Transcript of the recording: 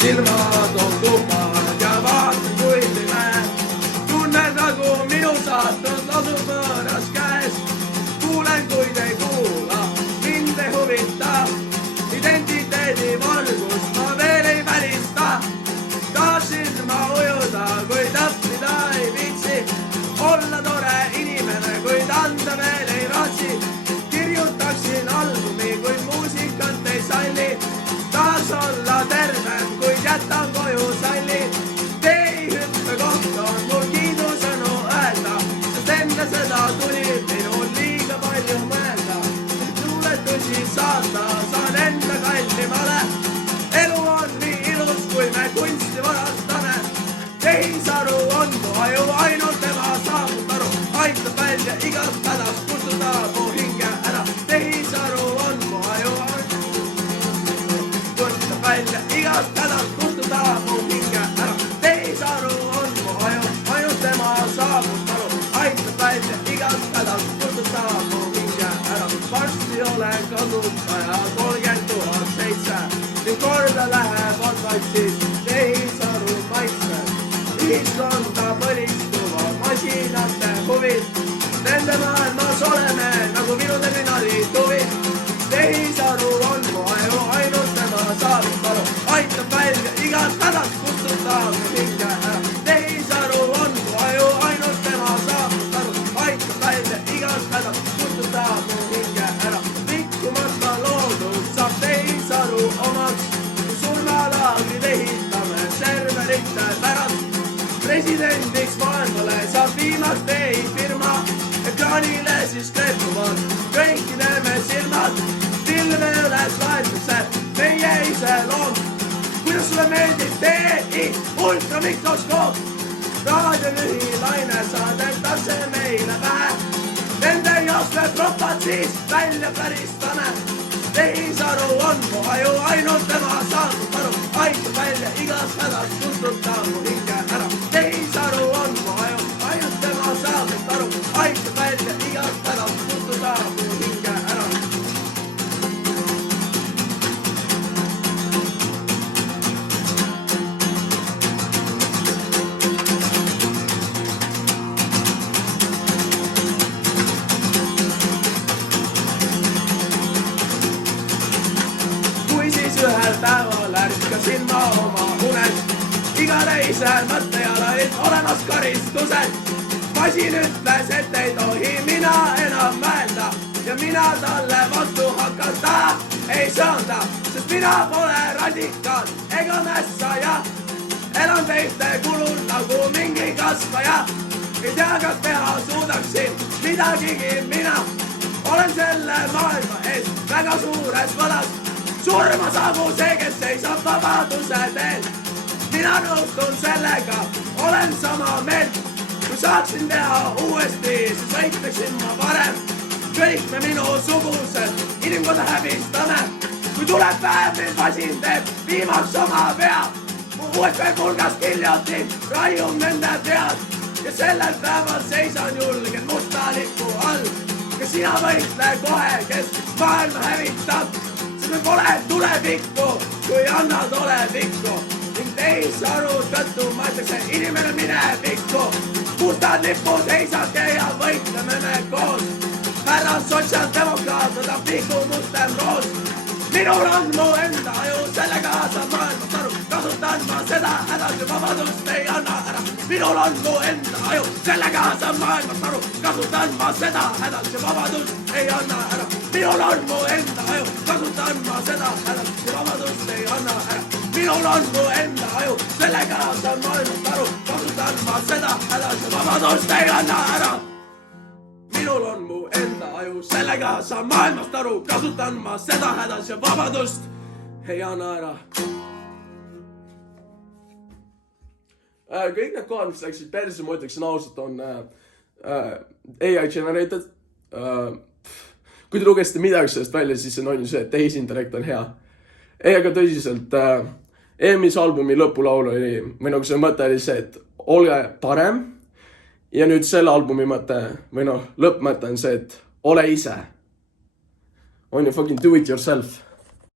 silmad on tuhmad ja vaatan, kuid ei näe. Tunnen nagu minu saatus lasub võõras käes. Kuulen, kuid ei kuula, mind ei huvita. Identiteedi valgus ma veel ei välista. Tahtsin ma ujuda, kuid õppida ei viitsi. Olla tore inimene, kuid anda veel ei raatsi. Kirjutaksin albumi, kuid muusikat ei salli. Taas olla tervem, kuid jätan koju salli. Teehüppe koht on mul kiidusõnu öelda, sest enne seda tuli minul liiga palju mõelda. Luuletusi saada saan enda kallimale. Elu on nii ilus, kui me kunsti varastame. Tehisaru on mu aju, ainult tema saabub aru. Aitab välja igast hädast, kustuta mu hinge ära. Tehisaru on mu aju, kustutab välja igast hädast, kustuta mu hinge ära. Tehisaru on mu aju, ainult tema saabub aru. Aitab välja igast hädast, kustuta mu hinge ära. Varsti olen kasutaja 30 007. Nüüd korda läheb on vaid siis tehisaru maitse. Ühiskonda põlistuva masinate huvid. Nende maailmas oleme nagu minu terminali tuvid. Tehisaru on mu aju, ainult tema saabib aru. Aitab välja igast hädast, kustuta mu hinge ära. Tehisaru on mu aju, ainult tema saabib aru. Aitab välja igast hädast, kustuta mu hinge ära. Rikkumata loodus saab tehisaru omaks. Surmalaagrid ehitame serverite pärast. Presidendiks maailmale saab viimast tehisfirma. Ekraanile siis kleepuvad kõikide me silmad. Filme üles laetakse meie iseloom. Kuidas sulle meeldib TI ultramikroskoop? Raadiolühilaine saadetakse meile pähe. Nende jaoks me propad siis välja päristame. Tehisaru on mu aju, ainult tema saabub aru. Aitab välja igast hädast, kustuta mu hinge ära. Tehisaru on mu aju, ainult tema saabub aru. Aitab välja igast hädast, kustuta mu hinge ära. Ühel päeval ärkasin ma oma unest. Iga teisel mõttejal olid olemas karistused. Masin ütles, et ei tohi mina enam mõelda. Ja mina talle vastu hakata ei saanda. Sest mina pole radikaal ega mässaja. Elan teiste kulul nagu mingi kasvaja. Ei tea, kas teha suudaksin midagigi mina. Olen selle maailma ees väga suures võlas. Surma saagu see, kes seisab vabaduse teel. Mina nõustun sellega, olen sama meelt. Kui saaksin teha uuesti, siis võitleksin ma varem. Kõik me minu sugused inimkoda häbistame. Kui tuleb päev, mil masin teeb viimaks oma pea. Mu USB pulgas kiljotin, raiun nende pead. Ja sellel päeval seisan julgen musta lipu all. Ja sina võitle kohe, kes maailma hävitab. Me pole tulevikku, kui annad olevikku. Ning tehisaru tõttu ma ütlekse inimene minevikku. Mustad lipud seisake ja võitleme me koos. Härra sotsiaaldemokraat võtab liiku mustem roos. Minul on mu enda aju, sellega saab maailmast aru. Kasutan ma seda hädas ja vabadust ei anna ära. Minul on mu enda aju, sellega saab maailmast aru. Kasutan ma seda hädas ja vabadust ei anna ära. Minul on mu enda aju, kasutan ma seda hädas ja vabadust ei anna ära. Minul on mu enda aju, sellega saab maailmast aru. Kasutan ma seda hädas ja vabadust ei anna ära. Minul on mu enda aju, sellega saab maailmast aru. Kasutan ma seda hädas ja vabadust ei anna ära. Kõik need kohad, mis läksid perse, ma ütleksin ausalt, on AI generated. Kui te lugesite midagi sellest välja, siis on ju see, et tehisintellekt on hea. Ei, aga tõsiselt, eelmise albumi lõpulaul oli, või nagu see mõte oli see, et olge parem. Ja nüüd selle albumi mõte, või noh, lõppmõte on see, et ole ise. On ju fucking do it yourself.